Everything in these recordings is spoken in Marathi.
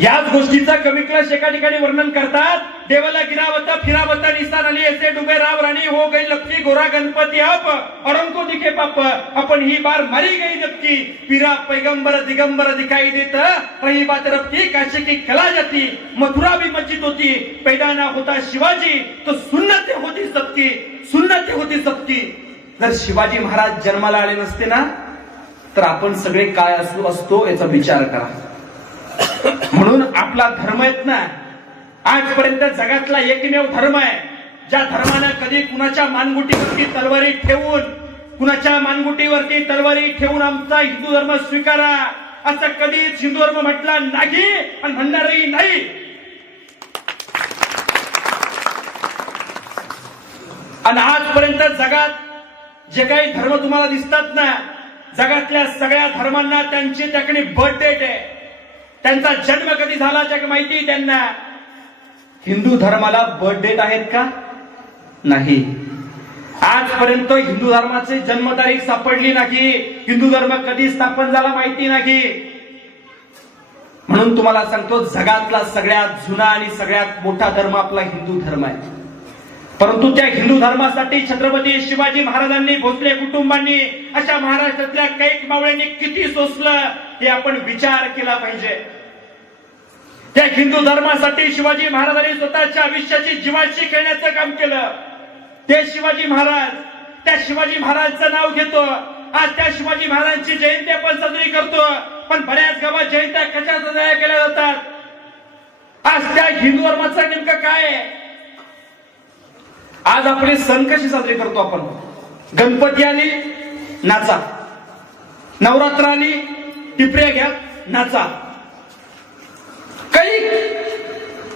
याच गोष्टीचा कवी क्लास एका ठिकाणी वर्णन करतात. देवाला गिरावत फिरावत निसान आली ऐसे डुबे राव राणी हो गई लपकी गोरा गणपती आप औरंग को दिखे पाप अपन ही बार मरी गई जबकि पीरा पैगंबर दिगंबर दिखाई देत रही बात रबकी काशी की खला जाती मथुरा भी मस्जिद होती पैदा ना होता शिवाजी तो सुन्नते होती सबकी सुन्नते होती सबकी. जर शिवाजी महाराज जन्माला आले नसते ना तर आपण सगळे काय असतो याचा विचार करा. म्हणून आपला धर्म आहेत ना आजपर्यंत जगातला एकमेव धर्म आहे ज्या धर्माने कधी कुणाच्या मानगुटीवरती तलवारी ठेवून कुणाच्या मानगुटीवरती तलवारी ठेवून आमचा हिंदू धर्म स्वीकारा असं कधीच हिंदू धर्म म्हटला नाही आणि म्हणणारही नाही. आणि आजपर्यंत जगात जे काही धर्म तुम्हाला दिसतात ना जगातल्या सगळ्या धर्मांना त्यांची त्याकडे बर्थ डेट आहे. त्यांचा जन्म कधी झाला त्याची माहिती त्यांना. हिंदू धर्माला बर्थ डेट आहेत का? नाही. आजपर्यंत हिंदू धर्माची जन्मतारीख सापडली नाही. हिंदू धर्म कधी स्थापन झाला माहिती नाही. म्हणून तुम्हाला सांगतो जगातला सगळ्यात जुना आणि सगळ्यात मोठा धर्म आपला हिंदू धर्म आहे. परंतु त्या हिंदू धर्मासाठी छत्रपती शिवाजी महाराजांनी भोसले कुटुंबांनी अशा महाराष्ट्रातल्या कैक मावळ्यांनी किती सोसलं हे आपण विचार केला पाहिजे. त्या हिंदू धर्मासाठी शिवाजी महाराजांनी स्वतःच्या आयुष्याची जीवाशी खेळण्याचं काम केलं. ते शिवाजी महाराज त्या शिवाजी महाराजांचं नाव घेतो. आज त्या शिवाजी महाराजांची जयंती आपण साजरी करतो. पण बऱ्याच गावात जयंत्या कशा साजऱ्या केल्या जातात? आज त्या हिंदू धर्माचं नेमकं काय आहे? आज आपले सण कसे साजरे करतो आपण? गणपती आली नाचा, नवरात्र आली टिपऱ्या घ्या नाचा, काही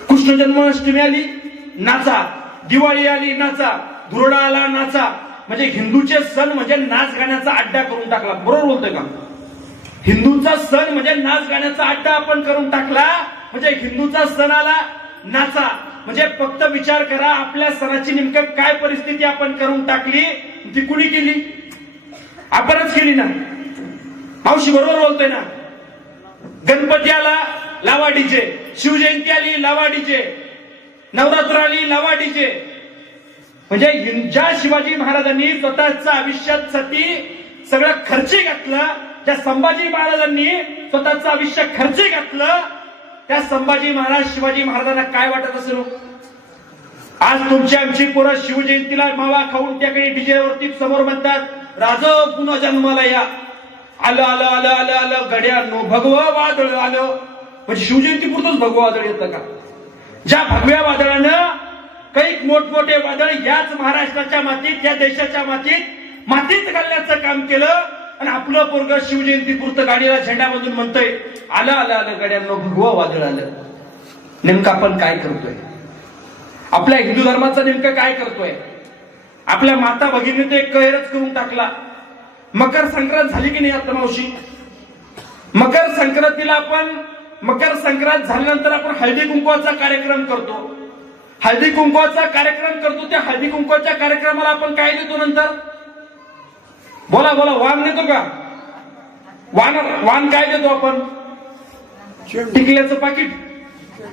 कृष्ण जन्माष्टमी आली नाचा, दिवाळी आली नाचा, धुरडा आला नाचा. म्हणजे हिंदूचे सण म्हणजे नाच गाण्याचा अड्डा करून टाकला. बरोबर बोलतोय का? हिंदूचा सण म्हणजे नाच गाण्याचा अड्डा आपण करून टाकला. म्हणजे हिंदूचा सण आला नाचा. म्हणजे फक्त विचार करा आपल्या सणाची नेमकं काय परिस्थिती आपण करून टाकली. ती कुणी केली? आपणच केली ना. मावशी बरोबर बोलतोय ना. गणपती आला लावा डीजे, शिवजयंती आली लावा डीजे, नवरात्र आली लावा डीजे. म्हणजे ज्या शिवाजी महाराजांनी स्वतःच्या आयुष्यासाठी सगळं खर्ची घातलं, ज्या संभाजी महाराजांनी स्वतःचं आयुष्य खर्ची घातलं, त्या संभाजी महाराज शिवाजी महाराजांना काय वाटत असेल? आज तुमची आमची पोरं शिवजयंतीला मावा खाऊन त्याकडे डीजे वरती समोर म्हणतात राजा पुन्हा जन्माला या. आलं आलं आलं आलं आलं गड्यानो भगवं वादळ आलं. म्हणजे शिवजयंती पुरतच भगवं वादळ येतं का? ज्या भगव्या वादळानं काही मोठमोठे वादळ याच महाराष्ट्राच्या मातीत या देशाच्या मातीत घालण्याचं काम केलं. आणि आपलं पोरग शिवजयंती पुरतं गाडीला झेंडा बांधून म्हणतोय आलं आलं आलं गड्यांनो भगवं वादळ आलं. नेमकं आपण काय करतोय? आपल्या हिंदू धर्माचं नेमकं काय करतोय? आपल्या माता भगिनीने ते कहरच करून टाकला. मकर संक्रांत झाली की नाही आता मावशी? मकर संक्रांतीला आपण मकर संक्रांत झाल्यानंतर आपण हळदी कुंकवाचा कार्यक्रम करतो. हळदी कुंकवाचा कार्यक्रम करतो. त्या हळदी कुंकवाच्या कार्यक्रमाला आपण काय देतो नंतर? बोला बोला. वाण देतो का? वाण काय देतो आपण? टिकल्याचं पाकिट,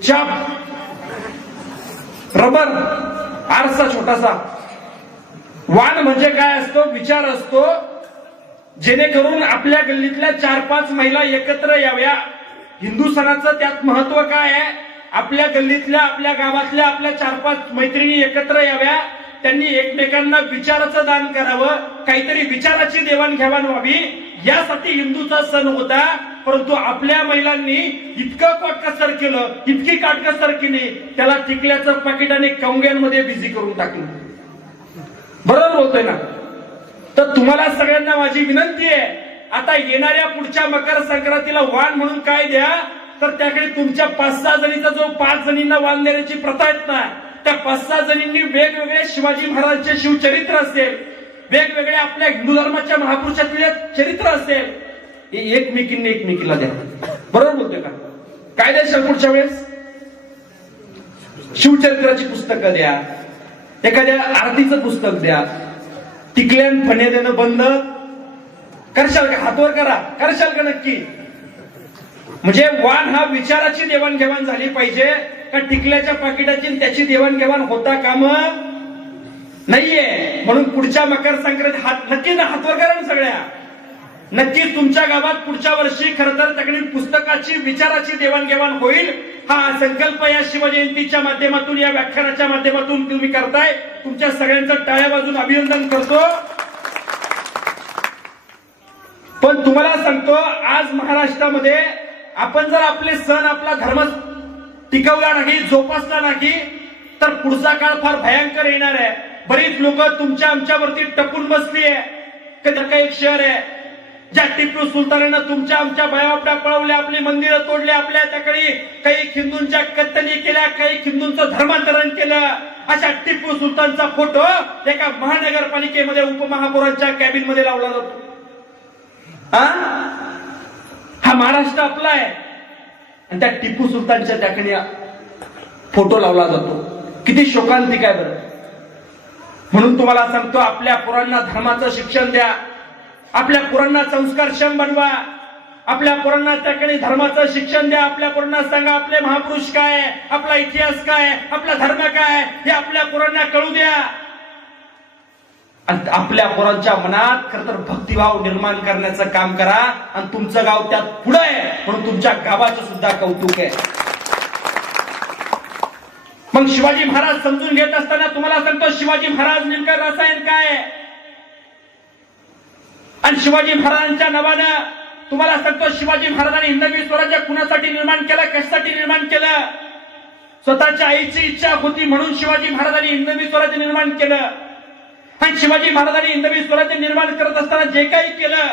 चाप, रबर, आरसा छोटासा. वाण म्हणजे काय असतो? विचार असतो जेणेकरून आपल्या गल्लीतल्या 4-5 महिला एकत्र याव्या. हिंदू सणाचं त्यात महत्व काय आहे? आपल्या गल्लीतल्या आपल्या गावातल्या आपल्या 4-5 मैत्रिणी एकत्र याव्या. त्यांनी एकमेकांना विचाराचं दान करावं, काहीतरी विचाराची देवाणघेवाण व्हावी, यासाठी हिंदूचा सण होता. परंतु आपल्या महिलांनी इतकं काटकसर केलं, इतकी काटकसर केली, त्याला टिकल्याचं पाकिट आणि कंग्यांमध्ये बिझी करून टाकलं. बरोबर बोलतोय ना? तर तुम्हाला सगळ्यांना माझी विनंती आहे, आता येणाऱ्या पुढच्या मकर संक्रांतीला वाण म्हणून काय द्या, तर त्याकडे तुमच्या 5-6 जणीचा जो 5 जणींना वाण देण्याची प्रथा आहेत ना, त्या 5-6 जणींनी वेगवेगळे शिवाजी महाराजांचे शिवचरित्र असेल, वेगवेगळे आपल्या हिंदू धर्माच्या महापुरुषातले चरित्र असेल, हे एकमेकीला द्या. बरोबर बोलतोय का? काय द्या पुढच्या वेळेस? शिवचरित्राची पुस्तकं द्या, एखाद्या आरतीचं पुस्तक द्या. टिकल्यान फणे 'फणे देणं बंद करशाल का? हातवर करा. करशाल का नक्की? म्हणजे वाण हा विचाराची देवाणघेवाण झाली पाहिजे का टिकल्याच्या पाकिटाची त्याची देवाणघेवाण होता काम नाहीये. म्हणून पुढच्या मकर संक्रांती नक्की ना हातवर करा ना सगळ्या. नक्कीच तुमच्या गावात पुढच्या वर्षी खरं तर त्याकडे पुस्तकाची विचाराची देवाणघेवाण होईल. हा संकल्प या शिवजयंतीच्या माध्यमातून या व्याख्यानाच्या माध्यमातून तुम्ही करताय. तुमच्या सगळ्यांचं टाळ्या वाजून अभिनंदन करतो. पण तुम्हाला सांगतो आज महाराष्ट्रामध्ये आपण जर आपले सण आपला धर्म टिकवला नाही जोपासला नाही तर पुढचा काळ फार भयंकर येणार आहे. बरीच लोक तुमच्या आमच्यावरती टपून बसली आहे. कधी एक शहर आहे ज्या टिपू सुलतानानं तुमच्या आमच्या बायावापड्या पळवल्या, आपली मंदिरं तोडली, आपल्या त्याकडे काही हिंदूंच्या कत्तली केल्या, काही हिंदूंचं धर्मांतरण केलं. अशा टिपू सुलतानचा फोटो एका महानगरपालिकेमध्ये उपमहापौरांच्या कॅबिन मध्ये लावला जातो. हा महाराष्ट्र आपला आहे आणि त्या टिपू सुलतानच्या त्याकडे फोटो लावला जातो. किती शोकांतिक आहे बरं. म्हणून तुम्हाला सांगतो आपल्या पोरांना धर्माचं शिक्षण द्या, आपल्या पोरांना संस्कारक्षम बनवा, आपल्या पोरांना त्याकडे धर्माचं शिक्षण द्या. आपल्या पोरांना सांगा आपले महापुरुष काय, आपला इतिहास काय, आपला धर्म काय हे आपल्या पोरांना कळू द्या. आणि आपल्या पोरांच्या मनात खरं तर भक्तिभाव निर्माण करण्याचं काम करा. आणि तुमचं गाव त्यात पुढे आहे म्हणून तुमच्या गावाचं सुद्धा कौतुक आहे. मग शिवाजी महाराज समजून घेत असताना तुम्हाला सांगतो शिवाजी महाराज नेमकं रसायन काय आहे. आणि शिवाजी महाराजांच्या नावानं तुम्हाला सांगतो शिवाजी महाराजांनी हिंदवी स्वराज्य कुणासाठी निर्माण केलं, कशासाठी निर्माण केलं. स्वतःच्या आईची इच्छा होती म्हणून शिवाजी महाराजांनी हिंदवी स्वराज्य निर्माण केलं. आणि शिवाजी महाराजांनी हिंदवी स्वराज्य निर्माण करत असताना जे काही केलं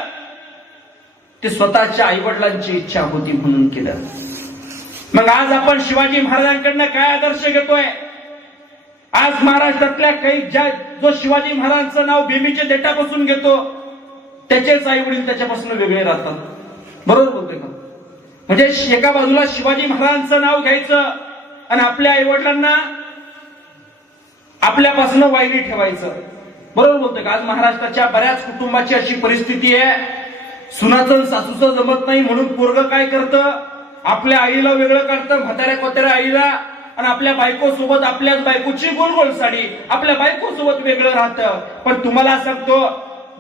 ते स्वतःच्या आईवडिलांची इच्छा होती म्हणून केलं. मग आज आपण शिवाजी महाराजांकडनं काय आदर्श घेतोय. आज महाराष्ट्रातल्या काही जो शिवाजी महाराजांचं नाव भीमीच्या देठापासून घेतो त्याचेच आई वडील त्याच्यापासून वेगळे राहतात. बरोबर बोलतोय का. म्हणजे एका बाजूला शिवाजी महाराजांचं नाव घ्यायचं आणि आपल्या आई वडिलांना आपल्यापासून वायली ठेवायचं. बरोबर बोलतोय का. आज महाराष्ट्राच्या बऱ्याच कुटुंबाची अशी परिस्थिती आहे सुनाचं सासूचं जमत नाही म्हणून पोरग काय करतं आपल्या आईला वेगळं काढतं, म्हाताऱ्या कोत्याऱ्या आईला, आणि आपल्या बायको सोबत आपल्याच बायकोची गोल गोल साडी आपल्या बायको सोबत वेगळं राहतं. पण तुम्हाला सांगतो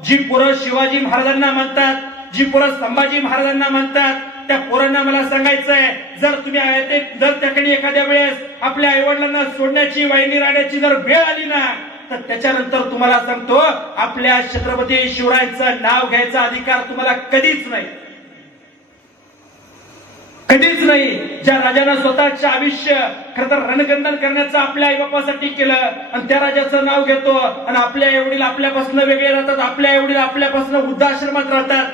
जी पोरं शिवाजी महाराजांना म्हणतात, जी पोरं संभाजी महाराजांना म्हणतात त्या पोरांना मला सांगायचंय जर तुम्ही जर त्याकडे एखाद्या वेळेस आपल्या आईवडिलांना सोडण्याची वाहिनी राहण्याची जर वेळ आली ना तर त्याच्यानंतर तुम्हाला सांगतो आपल्या छत्रपती शिवरायांचं नाव घ्यायचा अधिकार तुम्हाला कधीच नाही, कधीच नाही. ज्या राजानं स्वतःचं आयुष्य खरं तर रणकंदन करण्याचं आपल्या आई बापासाठी केलं आणि त्या राजाचं नाव घेतो आणि आपल्या आई वडील आपल्यापासून वेगळे राहतात, आपल्या आई वडील आपल्यापासून वृद्धाश्रमात राहतात,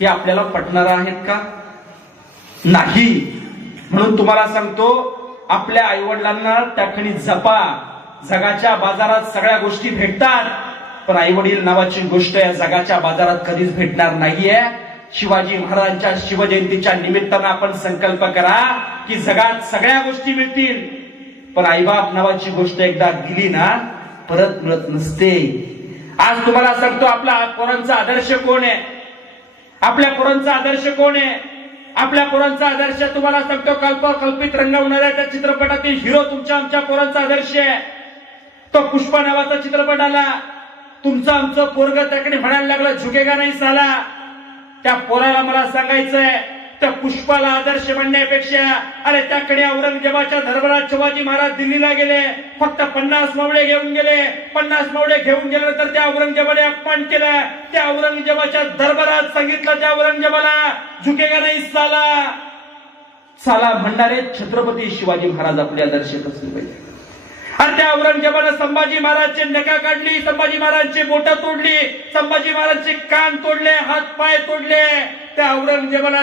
हे आपल्याला पटणार आहेत का. नाही. म्हणून तुम्हाला सांगतो आपल्या आई वडिलांना त्याखणी जपा. जगाच्या बाजारात सगळ्या गोष्टी भेटतात पण आई वडील नावाची गोष्ट या जगाच्या बाजारात कधीच भेटणार नाहीये. शिवाजी महाराजांच्या शिवजयंतीच्या निमित्तानं आपण संकल्प करा की जगात सगळ्या गोष्टी मिळतील पण आईबाप नावाची गोष्ट एकदा दिली ना परत मिळत नसते. आज तुम्हाला सांगतो आपला पोरांचा आदर्श कोण आहे, आपल्या पोरांचा आदर्श कोण आहे. आपल्या पोरांचा आदर्श तुम्हाला सांगतो कल्पित रंगवणाऱ्या त्या चित्रपटातील हिरो तुमच्या आमच्या पोरांचा आदर्श आहे. तो पुष्पा नावाचा चित्रपट आला, तुमचं आमचं पोरग त्याकडे म्हणायला लागलं झुकेगा नाही साला. त्या पोराला मला सांगायचंय त्या पुष्पाला आदर्श म्हणण्यापेक्षा अरे त्याकडे औरंगजेबाच्या दरबारात शिवाजी महाराज दिल्लीला गेले, फक्त 50 मावळे घेऊन गेले. 50 मावळे घेऊन गेल्यानंतर त्या औरंगजेबाने अपमान केला. त्या औरंगजेबाच्या दरबारात सांगितलं त्या औरंगजेबाला झुकेगा नाही साला. साला म्हणणारे छत्रपती शिवाजी महाराज आपले आदर्श असले पाहिजे. आणि त्या औरंगजेबानं संभाजी महाराजचे नका काढली, संभाजी महाराजांची बोटं तोडली, संभाजी महाराजांचे कान तोडले, हात पाय तोडले. त्या औरंगजेबाला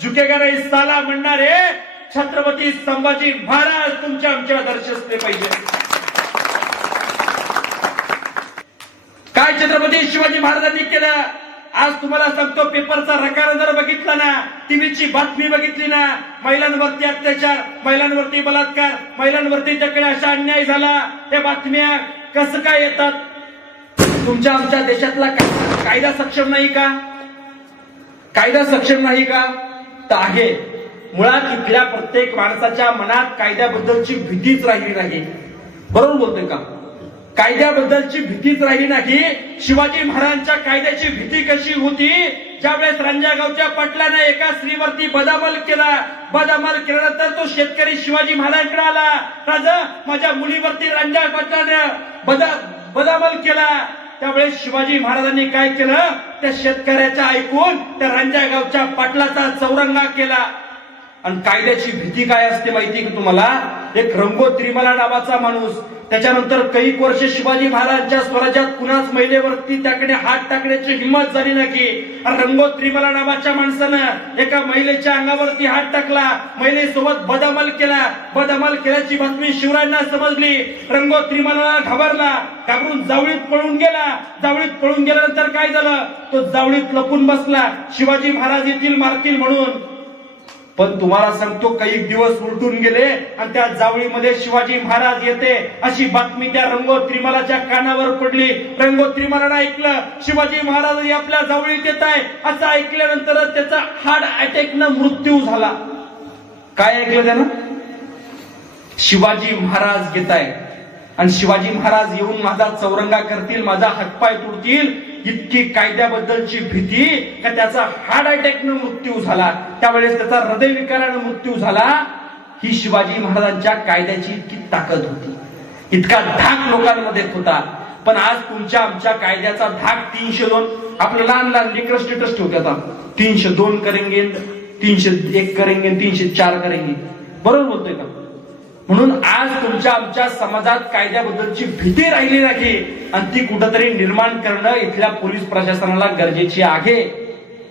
झुकेगा नाही साला म्हणणारे छत्रपती संभाजी महाराज तुमच्या आमचे आदर्श असले पाहिजे. काय छत्रपती शिवाजी महाराजांनी केलं. आज तुम्हाला सांगतो पेपरचा रकार जर बघितला ना, टीव्हीची बातमी बघितली ना, महिलांवरती अत्याचार, महिलांवरती बलात्कार, महिलांवरती त्याकडे अशा अन्याय झाला, त्या बातम्या कसं काय येतात. तुमच्या आमच्या देशातला कायदा सक्षम नाही का, कायदा सक्षम नाही का. तर आहे. मुळात इथल्या प्रत्येक माणसाच्या मनात कायद्याबद्दलची भीतीच राहिली नाही. बरोबर बोलतोय का? कायद्याबद्दलची भीतीच राहिली नाही. शिवाजी महाराजांच्या कायद्याची भीती कशी होती? ज्यावेळेस रांजणगावच्या पाटलाने एका स्त्रीवरती बदामल केल्यानंतर तो शेतकरी शिवाजी महाराजांकडे आला. राजा, माझ्या मुलीवरती रांजण पाटलाने बदामल केला. त्यावेळेस शिवाजी महाराजांनी काय केलं? त्या शेतकऱ्याच्या ऐकून त्या रांजणगावच्या पाटलाचा चौरंगा केला. आणि कायद्याची भीती काय असते माहिती का तुम्हाला? एक रंगो त्रिमला नावाचा माणूस, त्याच्यानंतर काही वर्ष शिवाजी महाराजांच्या स्वराज्यात कुणाच महिलेवरती त्याकडे हात टाकण्याची हिंमत झाली नाही. रंगो त्रिमला नावाच्या माणसानं एका महिलेच्या अंगावरती हात टाकला, महिलेसोबत बदामल केल्याची बातमी शिवरायांना समजली. रंगो त्रिमला घाबरून जावळीत पळून गेल्यानंतर काय झालं? तो जावळीत लपून बसला, शिवाजी महाराज येतील मारतील म्हणून. पण तुम्हाला सांगतो, काही दिवस उलटून गेले आणि त्या जावळीमध्ये शिवाजी महाराज येते अशी बातमी त्या रंगो त्रिमलाच्या कानावर पडली. रंगो त्रिमलानं ऐकलं शिवाजी महाराज आपल्या जावळीत येत आहे. असं ऐकल्यानंतर त्याचा हार्ट अटॅकनं मृत्यू झाला. काय ऐकलं त्यानं? शिवाजी महाराज येत आहे आणि शिवाजी महाराज येऊन माझा चौरंगा करतील, माझा हातपाय तुडतील, इतकी कायद्याबद्दलची भीती का त्याचा हार्ट अटॅकनं मृत्यू झाला. त्यावेळेस त्याचा हृदयविकारानं मृत्यू झाला. ही शिवाजी महाराजांच्या कायद्याची इतकी ताकद होती, इतका धाक लोकांमध्ये होता. पण आज तुमच्या आमच्या कायद्याचा धाक 302. आपलं लहान लेकर स्टेटस ठेवतात, 302 करेंगे, 301 करेंगे, 304 करेंगे. बरोबर बोलतोय का? म्हणून आज तुमच्या आमच्या समाजात कायद्याबद्दलची भीती राहिली नाही आणि ती कुठंतरी निर्माण करणं इथल्या पोलीस प्रशासनाला गरजेची आहे.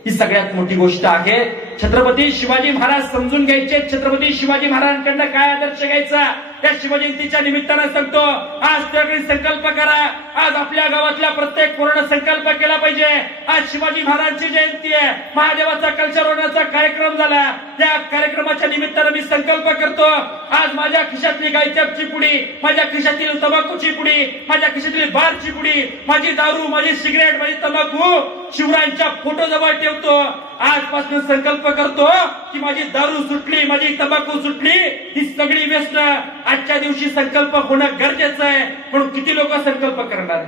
ही सगळ्यात मोठी गोष्ट आहे. छत्रपती शिवाजी महाराज समजून घ्यायचे. छत्रपती शिवाजी महाराजांकडनं काय आदर्श घ्यायचा? त्या शिवजयंतीच्या निमित्तानं सांगतो, आज त्याकडे संकल्प करा. आज आपल्या गावातल्या प्रत्येक पोरानं संकल्प केला पाहिजे. आज शिवाजी महाराजांची जयंती आहे, महादेवाचा कल्चर होण्याचा कार्यक्रम झाला. त्या कार्यक्रमाच्या निमित्तानं मी संकल्प करतो, आज माझ्या खिशातली गायचपची पुडी, माझ्या खिशातील तंबाखूची पुडी, माझ्या खिशातली बारची पुडी, माझी दारू, माझी सिगरेट, माझी तंबाखू शिवरायांच्या फोटो जवळ ठेवतो. आजपासून संकल्प करतो की माझी दारू सुटली, माझी तंबाखू सुटली, ही सगळी व्यसन आजच्या दिवशी संकल्प होणं गरजेचं आहे. म्हणून किती लोक संकल्प करणार?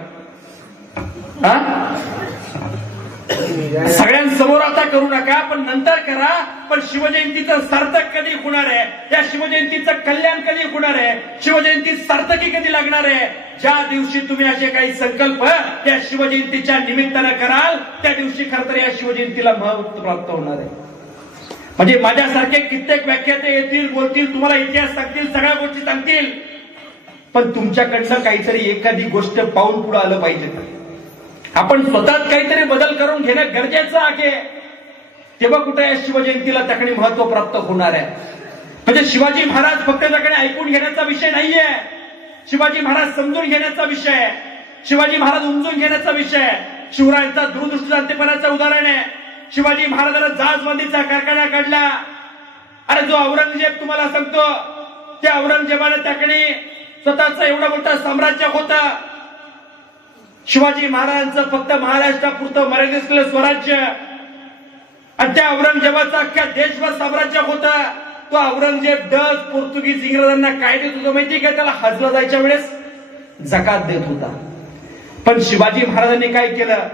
सगळ्यांसमोर आता करू नका, पण नंतर करा. पण शिवजयंतीचं सार्थक कधी होणार आहे? या शिवजयंतीचं कल्याण कधी होणार आहे? शिवजयंती सार्थकी कधी लागणार आहे? ज्या दिवशी तुम्ही असे काही संकल्प त्या शिवजयंतीच्या निमित्तानं कराल, त्या दिवशी खरं तर या शिवजयंतीला महत्व प्राप्त होणार आहे. म्हणजे माझ्यासारखे कित्येक व्याख्याते येतील, बोलतील, तुम्हाला इतिहास सांगतील, सगळ्या गोष्टी सांगतील, पण तुमच्याकडनं काहीतरी एखादी गोष्ट पाऊल पुढे आलं पाहिजे. आपण स्वतःच काहीतरी बदल करून घेणं गरजेचं आहे. तेव्हा कुठे या शिवजयंतीला त्याकडे महत्व प्राप्त होणार आहे. म्हणजे शिवाजी महाराज फक्त त्याकडे ऐकून घेण्याचा विषय नाहीये, शिवाजी महाराज समजून घेण्याचा विषय आहे, शिवाजी महाराज उमजून घेण्याचा विषय आहे. शिवरायांचा दूरदृष्टीजानतेपणाचं उदाहरण आहे. शिवाजी महाराजांना जहाजबांधीचा कारखाना काढला. अरे जो औरंगजेब तुम्हाला सांगतो, त्या औरंगजेबाने त्याकडे स्वतःच एवढं मोठं साम्राज्य होतं. शिवाजी महाराजांचं फक्त महाराष्ट्रापुरतं मर्यादित असलेलं स्वराज्य आणि त्या औरंगजेबाचं अख्ख्या देशभर साम्राज्य होतं. तो औरंगजेब डच, पोर्तुगीज, इंग्रजांना काय देत होता माहिती का? त्याला हजला जायच्या वेळेस जकात देत होता. पण शिवाजी महाराजांनी काय केलं?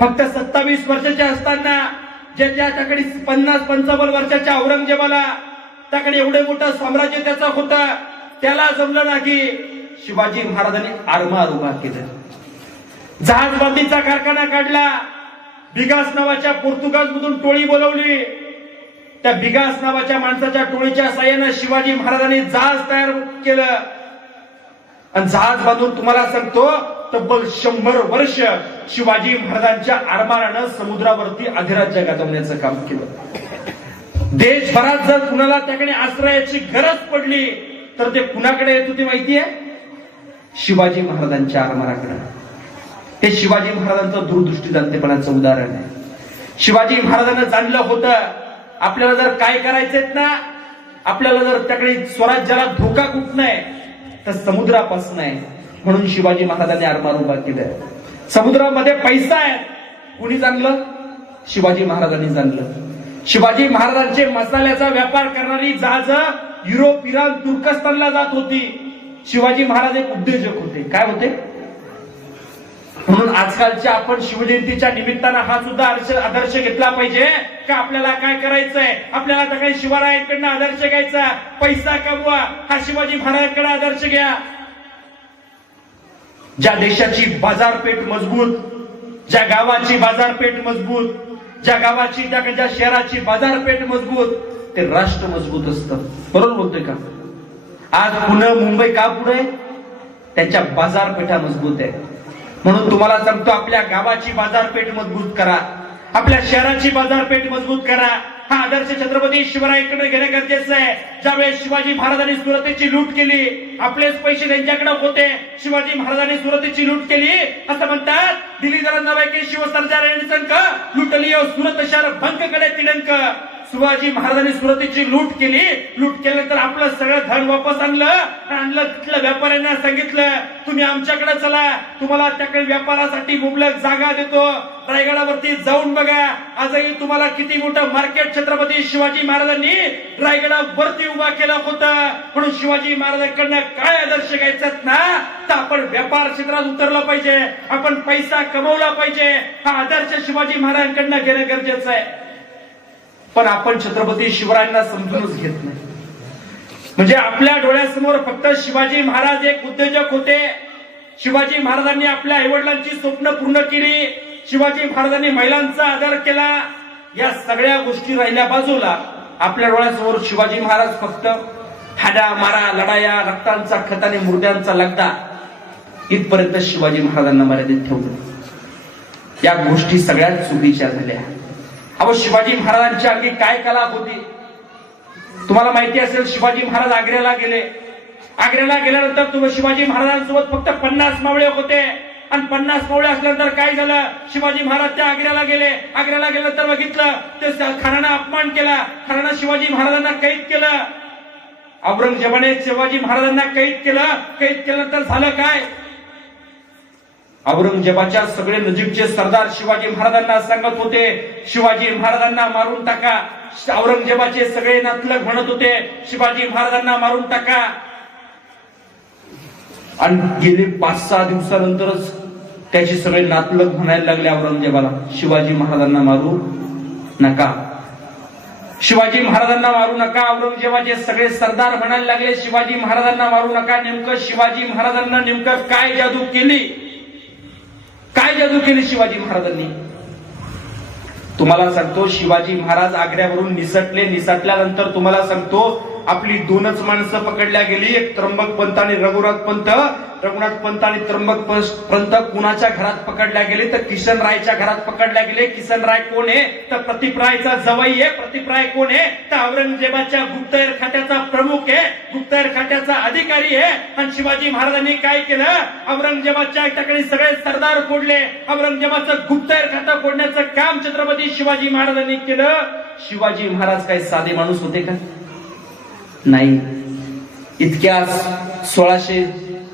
फक्त 27 वर्षाचे असताना त्याकडे 50-55 वर्षाच्या औरंगजेबाला त्याकडे एवढे मोठं साम्राज्य त्याचं होतं, त्याला जमलं नाही. शिवाजी महाराजांनी आरमार उभा केलं, जहाजबांधीचा कारखाना काढला, बिगास नावाच्या पोर्तुगाज मधून टोळी बोलवली. त्या बिगास नावाच्या माणसाच्या टोळीच्या साह्यानं शिवाजी महाराजांनी जहाज तयार केलं आणि जहाज बांधून तुम्हाला सांगतो तब्बल 100 वर्ष शिवाजी महाराजांच्या आरमारानं समुद्रावरती अधिराज्य गाजवण्याचं काम केलं. देशभरात जर कुणाला त्याकडे आश्रयाची गरज पडली तर ते कुणाकडे येत होते माहितीये? शिवाजी महाराजांच्या आरमाराकडे. हे शिवाजी महाराजांचं दूरदृष्टीजानतेपणाचं उदाहरण आहे. शिवाजी महाराजांना जाणलं होतं आपल्याला जर काय करायचंय ना, आपल्याला जर त्याकडे स्वराज्याला धोका कुठं नाही तर समुद्रापासून आहे. म्हणून शिवाजी महाराजांनी आरमार उभा केलं. समुद्रामध्ये पैसा आहे, कुणी जाणलं? शिवाजी महाराजांनी जाणलं. शिवाजी महाराजांचे मसाल्याचा व्यापार करणारी जहाज युरोप, इराण, तुर्कस्तानला जात होती. शिवाजी महाराज एक उद्योजक होते. काय होते? म्हणून आजकालच्या आपण शिवजयंतीच्या निमित्तानं हा सुद्धा आदर्श घेतला पाहिजे का आपल्याला काय करायचंय, आपल्याला तर काही शिवरायांकडनं आदर्श घ्यायचा, पैसा कमवा, हा शिवाजी महाराजांकडे आदर्श घ्या. ज्या देशाची बाजारपेठ मजबूत, ज्या गावाची बाजारपेठ मजबूत, ज्या गावाची ज्या शहराची बाजारपेठ मजबूत, ते राष्ट्र मजबूत असतं. बरोबर बोलतोय का? आज पुणे मुंबई का पुढे? त्यांच्या बाजारपेठा मजबूत आहे. म्हणून तुम्हाला सांगतो, आपल्या गावाची बाजारपेठ मजबूत करा, आपल्या शहराची बाजारपेठ मजबूत करा. हा आदर्श छत्रपती शिवरायांकडे घेणे गरजेचं आहे. ज्यावेळेस शिवाजी महाराजांनी सुरतेची लूट केली, आपलेच पैसे त्यांच्याकडे होते, शिवाजी महाराजांनी सुरतेची लूट केली असं म्हणतात. दिल्ली दरंदाबाई शिवसर्जार संख लुटली सुरत शहर भंककडे तिडंक. शिवाजी महाराजांनी सुरतेची लूट केली, लूट केल्यानंतर आपलं सगळं धन वापस आणलं. तिथल्या व्यापाऱ्यांना सांगितलं, तुम्ही आमच्याकडे चला, तुम्हाला त्याकडे व्यापारासाठी मुबलक जागा देतो, रायगडावरती जाऊन बघा. आजही तुम्हाला किती मोठं मार्केट छत्रपती शिवाजी महाराजांनी रायगडावरती उभा केलं होतं. म्हणून शिवाजी महाराजांकडनं काय आदर्श घ्यायचा ना, तर आपण व्यापार क्षेत्रात उतरलं पाहिजे, आपण पैसा कमवला पाहिजे. हा आदर्श शिवाजी महाराजांकडनं घेणं गरजेचं आहे. पण आपण छत्रपती शिवरायांना समजूनच घेत नाही. म्हणजे आपल्या डोळ्यासमोर फक्त शिवाजी महाराज एक उद्योजक होते, शिवाजी महाराजांनी आपल्या आईवडिलांची स्वप्न पूर्ण केली, शिवाजी महाराजांनी महिलांचा आदर केला, या सगळ्या गोष्टी राहिल्या बाजूला. आपल्या डोळ्यासमोर शिवाजी महाराज फक्त हाडा मारा, लढाया, रक्तांचा खताने मुर्द्यांचा लगदा, इथपर्यंत शिवाजी महाराजांना मर्यादित ठेवलं. या गोष्टी सगळ्यात चुकीच्या झाल्या. अहो, शिवाजी महाराजांच्या अंगी काय कला होती तुम्हाला माहिती असेल. शिवाजी महाराज आग्र्याला गेले. आग्र्याला गेल्यानंतर तुम्ही शिवाजी महाराजांसोबत फक्त 50 मावळे होते. आणि 50 मावळे असल्यानंतर काय झालं, शिवाजी महाराज त्या आग्र्याला गेले. आग्र्याला गेल्यानंतर बघितलं ते खानानं अपमान केला, खानानं शिवाजी महाराजांना कैद केलं. औरंगजेबाने शिवाजी महाराजांना कैद केलं. कैद केल्यानंतर झालं काय, औरंगजेबाच्या सगळे नजीकचे सरदार शिवाजी महाराजांना सांगत होते, शिवाजी महाराजांना मारून टाका. औरंगजेबाचे सगळे नातलग म्हणत होते, शिवाजी महाराजांना मारून टाका. आणि गेले 5-6 दिवसानंतरच त्याचे सगळे नातलग म्हणायला लागले औरंगजेबाला, शिवाजी महाराजांना मारू नका, शिवाजी महाराजांना मारू नका. औरंगजेबाचे सगळे सरदार म्हणायला लागले, शिवाजी महाराजांना मारू नका. नेमकं शिवाजी महाराजांना नेमकं काय जादू केली, काय जादू केली शिवाजी महाराजांनी? तुम्हाला सांगतो, शिवाजी महाराज आग्र्यावरून निसटल्यानंतर तुम्हाला सांगतो, आपली 2च माणसं पकडल्या गेली. एक त्र्यंबक पंत आणि रघुनाथ पंत. रघुनाथ पंत आणि त्र्यंबक पंत कुणाच्या घरात पकडल्या गेले, तर किशन रायच्या घरात पकडल्या गेले. किशन राय कोण आहे, तर प्रतीप रायचा जवाई आहे. प्रतीप राय कोण आहे, तर औरंगजेबाच्या गुप्तहेर खात्याचा प्रमुख आहे, गुप्तहेर खात्याचा अधिकारी आहे. आणि शिवाजी महाराजांनी काय केलं, औरंगजेबाच्या ठिकाणी सगळे सरदार फोडले. औरंगजेबाचं गुप्तहेर खातं फोडण्याचं काम छत्रपती शिवाजी महाराजांनी केलं. शिवाजी महाराज काय साधे माणूस होते का? नाही. इतक्या 1600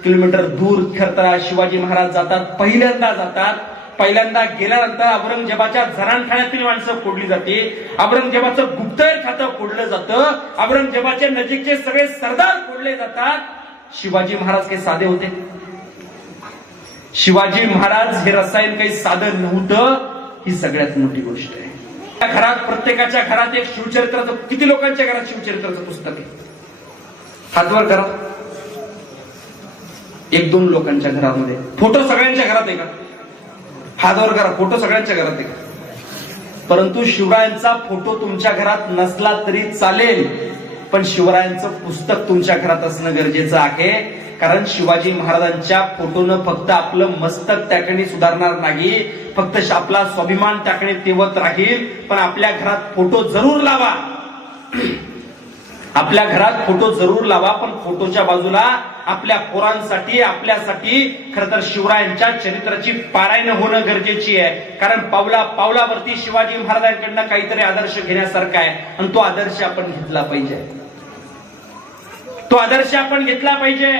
किलोमीटर दूर खरतरा शिवाजी महाराज जातात, पहिल्यांदा जातात. पहिल्यांदा गेल्यानंतर औरंगजेबाच्या जरानखान्यातील माणसं फोडली जाते, औरंगजेबाचं गुप्तहेर खातं फोडलं जातं, औरंगजेबाच्या नजीकचे सगळे सरदार फोडले जातात. शिवाजी महाराज काही साधे होते? शिवाजी महाराज हे रसायन काही साधं नव्हतं, ही सगळ्यात मोठी गोष्ट आहे. घरात, प्रत्येकाच्या घरात एक शिवचरित्राचं, किती लोकांच्या घरात शिवचरित्राचं पुस्तक आहे? हातवर करा. 1-2 लोकांच्या घरामध्ये. फोटो सगळ्यांच्या घरात आहे का? हातवर करा. फोटो सगळ्यांच्या घरात आहे का? परंतु शिवरायांचा फोटो तुमच्या घरात नसला तरी चालेल, पण शिवरायांचं पुस्तक तुमच्या घरात असणं गरजेचं आहे. कारण शिवाजी महाराजांच्या फोटोनं फक्त आपलं मस्तक त्याकडे सुधारणार नाही, फक्त आपला स्वाभिमान त्याकडे तेवत राहील. पण आपल्या घरात फोटो जरूर लावा, आपल्या घरात फोटो जरूर लावा. पण फोटोच्या बाजूला आपल्या पोरांसाठी, आपल्यासाठी खरं तर शिवरायांच्या चरित्राची पारायण होणं गरजेची आहे. कारण पावला पावलावरती शिवाजी महाराजांकडनं काहीतरी आदर्श घेण्यासारखा आहे. आणि तो आदर्श आपण घेतला पाहिजे, तो आदर्श आपण घेतला पाहिजे.